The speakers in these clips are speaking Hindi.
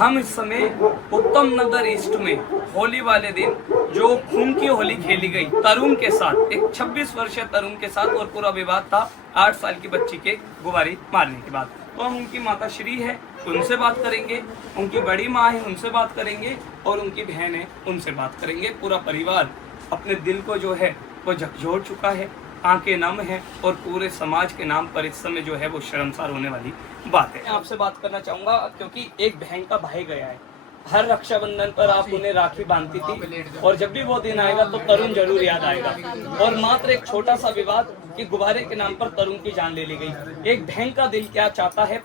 हम इस समय उत्तम नगर ईस्ट में होली वाले दिन जो खून की होली खेली गई तरुण के साथ, एक 26 वर्षीय तरुण के साथ, और पूरा विवाद था 8 साल की बच्ची के गुब्बारे मारने के बाद। तो हम उनकी माता श्री है उनसे बात करेंगे, उनकी बड़ी माँ है उनसे बात करेंगे, और उनकी बहन है उनसे बात करेंगे। पूरा परिवार अपने दिल को जो है वो झकझोर चुका है, आंखें नम है, और पूरे समाज के नाम पर इस समय जो है वो शर्मसार होने वाली बात है। आपसे बात करना चाहूंगा क्योंकि एक बहन का भाई गया है। हर रक्षाबंधन पर आप उन्हें राखी बांधती थी, और जब भी वो दिन आएगा तो तरुण जरूर याद आएगा। और मात्र एक छोटा सा विवाद कि गुब्बारे के नाम पर तरुण की जान ले ली गई। एक बहन का दिल क्या चाहता है,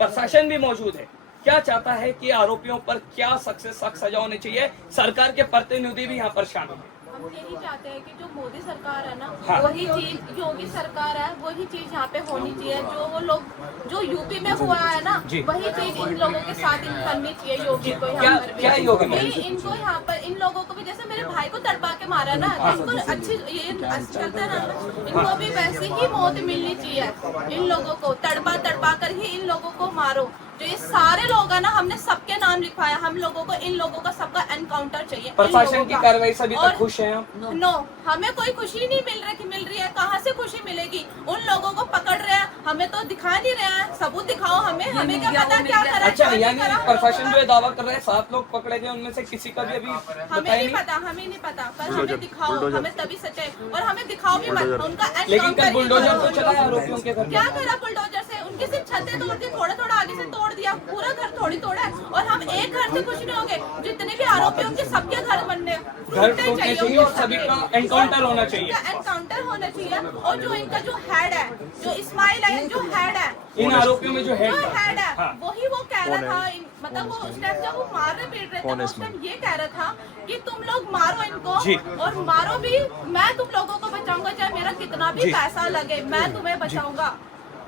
प्रशासन भी मौजूद है, क्या चाहता है कि आरोपियों पर क्या सख्त से सख्त सजा होनी चाहिए। सरकार के प्रतिनिधि भी यहाँ पर शामिल है। हम यही चाहते हैं कि जो मोदी सरकार है ना, हाँ। वही चीज योगी सरकार है, वही चीज यहाँ पे होनी चाहिए। जो वो लोग जो यूपी में हुआ है ना, वही चीज इन लोगों के साथ करनी चाहिए योगी को। यहाँ पर क्या योगी में? इनको यहाँ पर इन लोगों को भी, जैसे मेरे भाई को तड़पा के मारा ना, इनको अच्छी ये चलता है ना, इनको भी वैसी ही मौत मिलनी चाहिए। इन लोगों को तड़पा कर ही इन लोगों को मारो। जो ये सारे लोग है ना, हमने सबके नाम लिखवाया। हम लोगों को इन लोगों का सबका एनकाउंटर चाहिए। प्रशासन की कार्रवाई से अभी तक खुश हैं आप? नो, हमें कोई खुशी नहीं मिल रही है। कहाँ से खुशी मिलेगी? उन लोगों को पकड़ रहे हैं, हमें तो दिखा नहीं रहे हैं। सबूत दिखाओ हमें क्या पता क्या करा। अच्छा, यानी प्रशासन जो दावा कर रहा है 7 लोग पकड़े गए, उनमें से किसी का भी अभी हमें नहीं पता। पर हमें दिखाओ, हमें तभी सच्चाई, और हमें दिखाओ भी मत उनका। लेकिन कल बुलडोजर तो चला है आरोपियों के घर। क्या करा बुलडोजर से? उनकी सिर्फ छतें तोड़ दी, थोड़ा आगे से तोड़ दिया, पूरा घर थोड़ी तोड़ा है। और हम एक घर से कुछ नहीं होंगे, जितने भी आरोपियों के सबके घर बनने चाहिए, और सभी का एनकाउंटर होना चाहिए। एनकाउंटर होना चाहिए। और जो इनका जो हेड है, जो इस्माइल है, जो हेड है इन आरोपियों में जो हेड है, हाँ। वही वो कह रहा था। मतलब वो उस टाइम जब वो मार रहे पीट रहे थे, वो उस टाइम ये कह रहा था कि तुम लोग मारो इनको, और मारो भी, मैं तुम लोगों को बचाऊंगा, चाहे मेरा कितना भी पैसा लगे, मैं तुम्हें बचाऊंगा,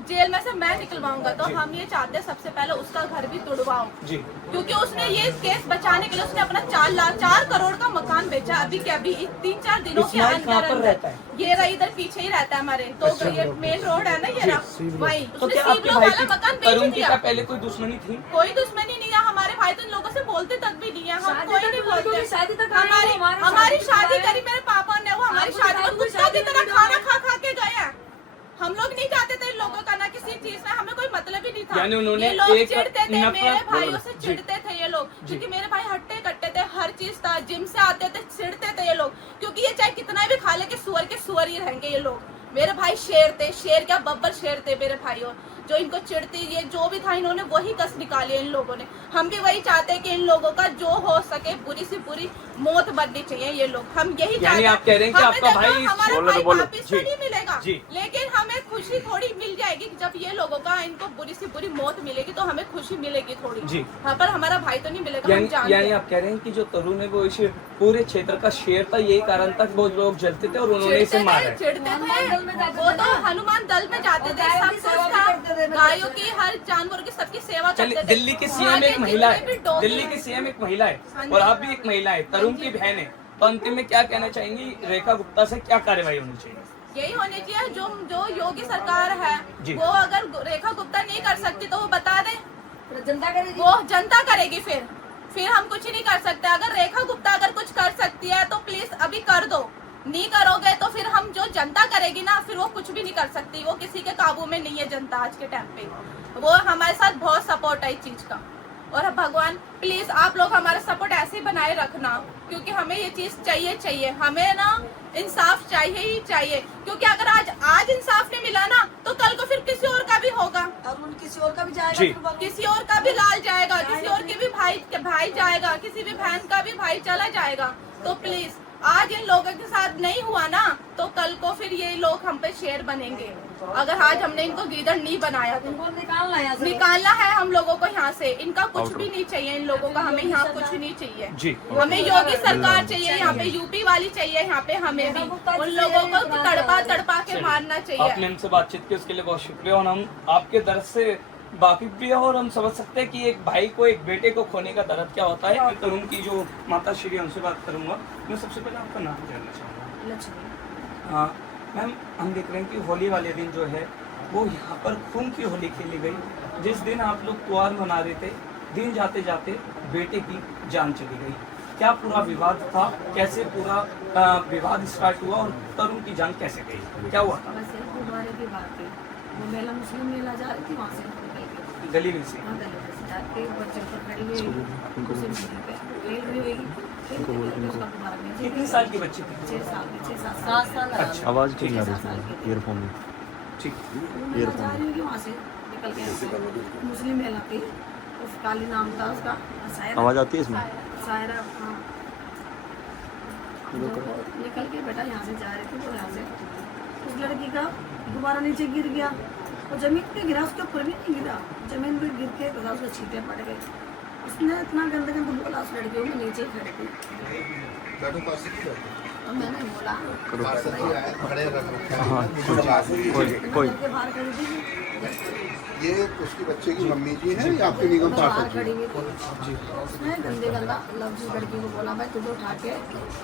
जेल में से मैं निकलवाऊंगा। तो हम ये चाहते हैं सबसे पहले उसका घर भी तुड़वाओ, क्योंकि उसने ये केस बचाने के लिए उसने अपना 4 करोड़ का मकान बेचा। अभी 3-4 दिनों के अंदर ये रहा, इधर पीछे ही रहता है हमारे। तो ये मेन रोड है ना, ये रहा वही, उसने सीवलो वाला मकान बेच दिया। पहले कोई दुश्मनी थी? कोई दुश्मनी नहीं है। हमारे भाई तो इन लोगों से बोलते तक भी नहीं है। हम कोई नहीं बोलते। हमारी शादी करी मेरे पापा ने, वो हमारी शादी में कुत्तों की तरह खाना खा के गए हैं। हम लोग नहीं चाहते थे इन लोगों का ना किसी चीज में, हमें कोई मतलब ही नहीं था। यानी उन्होंने ये लोग चिढ़ते थे, मेरे भाइयों से चिढ़ते थे ये लोग, क्योंकि मेरे भाई हट्टे कट्टे थे, हर चीज था, जिम से आते थे, चिढ़ते थे ये लोग, क्योंकि ये चाहे कितना भी खा ले के सुअर ही रहेंगे ये लोग। मेरे भाई शेर थे, शेर क्या बब्बर शेर थे मेरे भाइयों। जो इनको चिढ़ती, ये जो भी था, इन्होंने वही कस निकाली है इन लोगों ने। हम भी वही चाहते हैं कि इन लोगों का जो हो सके बुरी से बुरी मौत बननी चाहिए ये लोग। हम यही चाहते हैं। आप कह रहे हैं कि आपका भाई हमारा भाई वापिस तो नहीं मिलेगा, लेकिन हमें खुशी थोड़ी मिल जाएगी जब ये लोगों का, इनको बुरी से बुरी मौत मिलेगी तो हमें खुशी मिलेगी थोड़ी। हाँ, पर हमारा भाई तो नहीं मिलेगा। यानी आप कह रहे हैं कि जो तरुण है वो इस पूरे क्षेत्र का शेर था, यही कारण था वो लोग जलते थे और उन्होंने इसे मारा। चिढ़ते थे, वो तो हनुमान दल में जाते थे, सब कुछ था, गायों की, हर जानवर की, सबकी सेवा करते थे। दिल्ली की सीएम एक महिला है, दिल्ली की सीएम एक महिला है, और आप भी एक महिला है, तरुण की बहन है। तो अंतिम में क्या कहना चाहेंगी, रेखा गुप्ता से क्या कार्रवाई होनी चाहिए? यही होनी चाहिए, जो योगी सरकार है वो अगर रेखा गुप्ता नहीं कर सकती तो वो बता दे, जनता करेगी, वो जनता करेगी। फिर हम कुछ नहीं कर सकते। अगर रेखा गुप्ता अगर कुछ कर सकती है तो प्लीज अभी कर दो, नहीं करोगे तो फिर हम जो जनता करेगी ना, फिर वो कुछ भी नहीं कर सकती। वो किसी के काबू में नहीं है जनता आज के टाइम पे। वो हमारे साथ बहुत सपोर्ट है इस चीज का। और भगवान प्लीज आप लोग हमारा सपोर्ट ऐसे ही बनाए रखना, क्योंकि हमें ये चीज चाहिए। हमें ना इंसाफ चाहिए ही चाहिए, क्योंकि अगर आज इंसाफ नहीं मिला ना तो कल को फिर किसी और का भी होगा, और किसी और का भी जाएगा, किसी और का भी लाल जाएगा, किसी और के भी भाई जाएगा, किसी भी बहन का भी भाई चला जाएगा। तो प्लीज आज इन लोगों के साथ नहीं हुआ ना तो कल को फिर ये लोग हम पे शेर बनेंगे। अगर आज हमने इनको गीदड़ नहीं बनाया तो इनको निकालना है हम लोगों को यहाँ से। इनका कुछ भी नहीं चाहिए इन लोगों का, हमें यहाँ कुछ नहीं चाहिए। हमें योगी सरकार चाहिए, यहाँ पे यूपी वाली चाहिए, यहाँ पे हमें भी उन लोगों को तड़पा के मारना चाहिए। आपने हमसे बातचीत की उसके लिए बहुत शुक्रिया, और हम आपके दर्द से वाकिफ भी है, और हम समझ सकते हैं कि एक भाई को, एक बेटे को खोने का दर्द क्या होता है। मैं तरुण की जो माता श्री उनसे बात करूंगा। मैं सबसे पहले आपका नाम जानना चाहूँगा। हाँ मैम, हम देख रहे हैं कि होली वाले दिन जो है वो यहाँ पर खून की होली खेली गई। जिस दिन आप लोग त्योहार मना रहे थे दिन जाते जाते बेटे की जान चली गई। क्या पूरा विवाद था, कैसे पूरा विवाद स्टार्ट हुआ और तरुण की जान कैसे गई, क्या हुआ था? बस एक गुब्बारे की बात थी, वो मेला मुस्लिम मेला जा रही थी, वहाँ से निकल गई, गली में से? वहाँ गली में से जाके बच्चे पर खड़ी हुई, उसे मिली पे फेल भी हुई, फिर उसका गुब्बारा में कितनी साल की बच्ची थी? 6 साल की, 6-7 साल। अच्छा, आवाज़ क्यों नहीं आ 6-7 साल रही की। थी ईयरफोन में? ठीक। वो मेला जा रही होगी वहाँ से निकल के, मुस्लिम मेला थी, उस काली नाम था उसका, आवाज़ आती है इसमें? सायरा। हाँ, निकल के बेटा यहाँ से जा रही थी, तो यहाँ से उस लड़की का गुब्बारा नीचे गिर गया, और जमीन पे गिरा, उसके ऊपर भी नहीं गिरा, जमीन पे गिर के बता उसको छींटे पड़ गए। उसने इतना गंदा गंदा बोला उस लड़की को, मैं नीचे खड़ी थी, और मैंने बोला हाँ, कोई के बाहर खड़ी थी, ये उसकी बच्चे की मम्मी जी है या आपके निगम बाहर पार्षद खड़ी हुई थी। उसने गंदे गंदा लफ्ज उस लड़की को बोला, भाई तुझे उठा के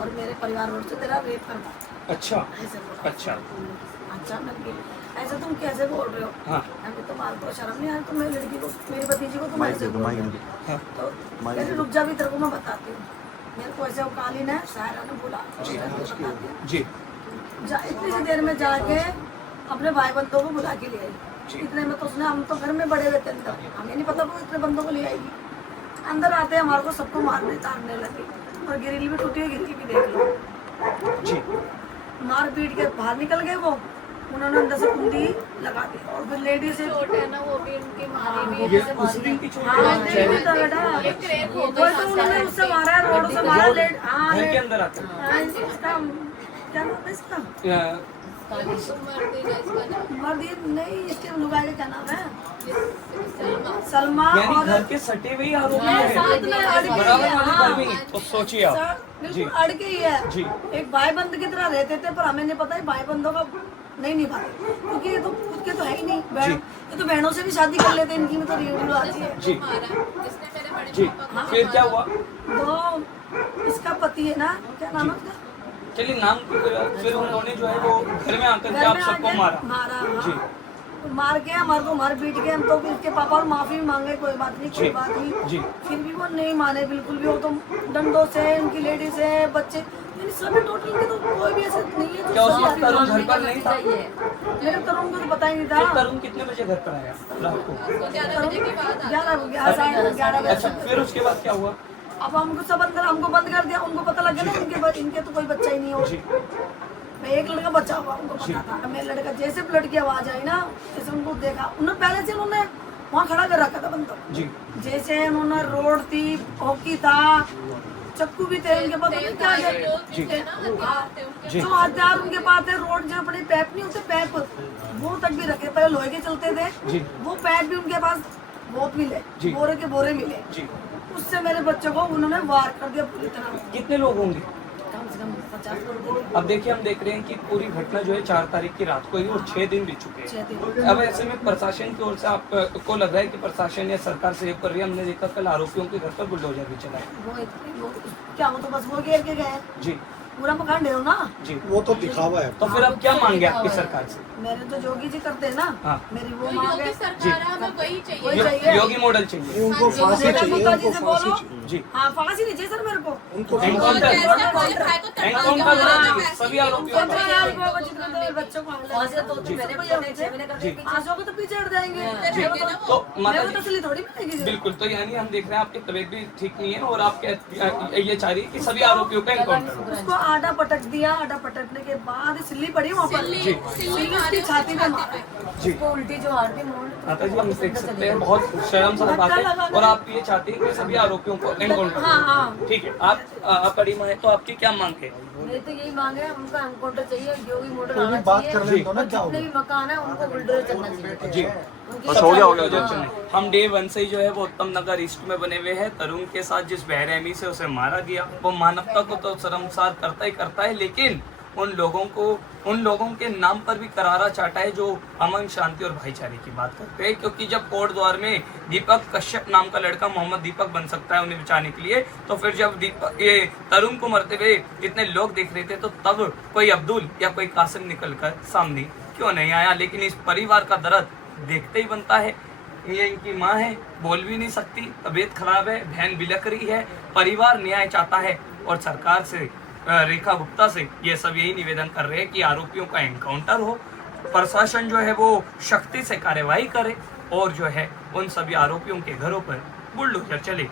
और मेरे परिवार वालों से तेरा रेप करवा, अच्छा ऐसे बोला। अच्छा अच्छा मैंने कि ऐसे तुम कैसे बोल रहे हो? हाँ अभी तुम्हारे को शर्म नहीं आ रही? तुम मेरी लड़की को, मेरी भतीजी को तुम माइक ऐसे दे दो, बोल माइक रहे हो? दे दो। हाँ तो कहते रुक जा, भी तेरे को मैं बताती हूँ। मेरे को ऐसे वो कालीन है, सायरा ने बोला, बताती हूँ। जी इतनी सी देर में जाके अपने भाई बंदों को बुला के ले आई। इतने में तो उसने, हम तो घर में बड़े हुए थे अंदर, हमें नहीं पता वो इतने बंदों को ले आएगी। अंदर आते हमारे को सबको मारने तारने लगे, और गिरिल भी टूटी है, गिरिल भी देख लो। जी मार पीट के बाहर निकल गए वो, उन्होंने अंदर से कुंडी लगा दी, और फिर लेडीज से चोट है ना, वो भी उनकी मारी ये उस दिन की चोट हाँ, है? नहीं भी था बेटा। ये क्रैक हो वो गई तो उन्होंने उससे मारा है, रोड से मारा है, हाँ घर के अंदर आते हैं? हाँ, इसका क्या नाम है इसका? मर्द नहीं, इसके लुगाई का क्या नाम है? सलमा। यानी और घर के सटे हुए ही आरोपी हाँ, है साथ में अड़ के बराबर ही है, वाले हाँ। घर में ही। तो सोचिए आप। सर, जी बिल्कुल अड़ के ही है। जी। एक भाई बंद की तरह रहते थे, पर हमें नहीं पता है भाई बंदों का नहीं निभाते, क्योंकि ये तो खुद के तो है ही नहीं बहन, ये तो बहनों से भी शादी कर लेते हैं, इनकी में तो रीढ़ आती है। जी जी फिर क्या हुआ? तो इसका पति है ना, क्या नाम है उसका? चलिए नाम फिर उन्होंने जो है वो घर में आकर के घर आप में सबको आके मारा? मारा, हाँ। जी मार के हमारे को मार पीट के, हम तो इसके पापा और माफी भी मांगे, कोई बात नहीं, कोई जी, बात नहीं। जी। फिर भी वो नहीं माने बिल्कुल भी, वो तो डंडों से, उनकी लेडीज है, बच्चे, यानी सभी टोटल के तो कोई भी ऐसे नहीं है जो क्या उस सही वक्त तरुण घर पर नहीं था? मेरे तरुण को तो पता ही नहीं फिर था। तरुण कितने बजे घर पर आया रात को? 11 अच्छा बजे। फिर उसके बाद क्या हुआ? अब हमको सब अंदर, हमको बंद कर दिया, उनको पता लग गया ना इनके तो कोई बच्चा ही नहीं हो। जी मैं एक लड़का बच्चा हुआ, उनको पता था। मेरा लड़का जैसे ब्लड की आवाज आई ना, जैसे उनको देखा, उन्होंने पहले से उन्होंने वहाँ खड़ा कर रखा था बंदों को। जी जैसे उन्होंने रोड थी, हॉकी था, चक्कू भी थे उनके पास, पता नहीं क्या जी क्या जी जो हथियार उनके पास थे, रोड जहाँ पड़े पैप नहीं होते, पैप वो तक भी रखे, पहले लोहे के चलते थे, जी वो पैप भी उनके पास बहुत मिले, जी। बोरे के बोरे मिले। जी उससे मेरे बच्चों को उन्होंने वार कर दिया पूरी तरह, कितने लोग होंगे? कम से कम 50 लोग। अब देखिए हम देख रहे हैं कि पूरी घटना जो है 4 तारीख की रात को ही और 6 दिन बीत चुके 6 हैं। दिन। अब ऐसे में प्रशासन की ओर से आपको लग रहा है कि प्रशासन या सरकार सहयोग कर रही है? हमने देखा कल आरोपियों के घर पर बुलडोजर भी चला है। वो क्या, वो तो बस वो घेर के गए, जी पूरा मकान ढेरो ना। जी वो तो दिखावा है। तो फिर अब क्या मांगे आपकी सरकार से? मेरे तो योगी जी करते हैं ना, हाँ। मेरी वो मांग है, योगी सरकार है, हमें वही चाहिए। चाहिए। योगी मॉडल चाहिए। उनको फांसी मेरे चाहिए, पिताजी उनको से फांसी बोलो। चाहिए। जी हाँ, फांसी नहीं चाहिए सर मेरे को। उनको एनकाउंटर एनकाउंटर एनकाउंटर सभी आरोपियों को। 15,000 रुपये को जितने तो बच्चों को हमले फांसी तो जी। मैंने सबको ये पकड़े, 6 महीने कर जी। दिए। फांसियों को तो पीछे हट जाएंगे। जी। मेरे को तो माता मेरे को जी तसल्ली थोड़ी मिलेगी। बिल्कुल, तो यानी हम देख रहे हैं आपकी तबीयत भी ठीक नहीं है और आप ये चाह रही है कि सभी आरोपियों का एनकाउंटर हो। उसको आटा पटक दिया, आटा पटकने के बाद सिल्ली पड़ी वहाँ पर, जी। सिल्ली उसकी छाती में मारा। जी उसको उल्टी जो हारती मोड़ माता जी हम देख सकते हैं बहुत शर्मसार बात है और आप ये चाहते हैं कि सभी आरोपियों को एनकाउंटर हाँ हाँ, ठीक है। आप बड़ी माँ है तो आपकी क्या मांग है? मेरी तो यही मांग है, उनका एनकाउंटर चाहिए, योगी मॉडल कोई भी आना बात चाहिए, कर लें तो ना, और क्या जितने भी मकान है उनको बुलडोजर चलना चाहिए। जी उनकी बस हो गया, हो गया। हाँ। हम डे 1 से ही जो है वो उत्तम नगर ईस्ट में बने हुए हैं। तरुण के साथ जिस बेरहमी से उसे मारा गया वो मानवता को तो शर्मसार करता है, लेकिन उन लोगों के नाम पर भी करारा चाटा है जो अमन, शांति और भाईचारे की बात करते हैं। क्योंकि जब कोट द्वार में दीपक कश्यप नाम का लड़का मोहम्मद दीपक बन सकता है उन्हें बचाने के लिए, तो फिर जब ये तरुण को मरते हुए इतने लोग देख रहे थे तो तब कोई अब्दुल या कोई कासिम निकल कर सामने क्यों नहीं आया? लेकिन इस परिवार का दर्द देखते ही बनता है। ये इनकी माँ है, बोल भी नहीं सकती, तबीयत खराब है, बहन बिलख रही है, परिवार न्याय चाहता है और सरकार से रेखा गुप्ता से ये सब यही निवेदन कर रहे हैं कि आरोपियों का एनकाउंटर हो, प्रशासन जो है वो शक्ति से कार्यवाही करे और जो है उन सभी आरोपियों के घरों पर बुलडोजर चले।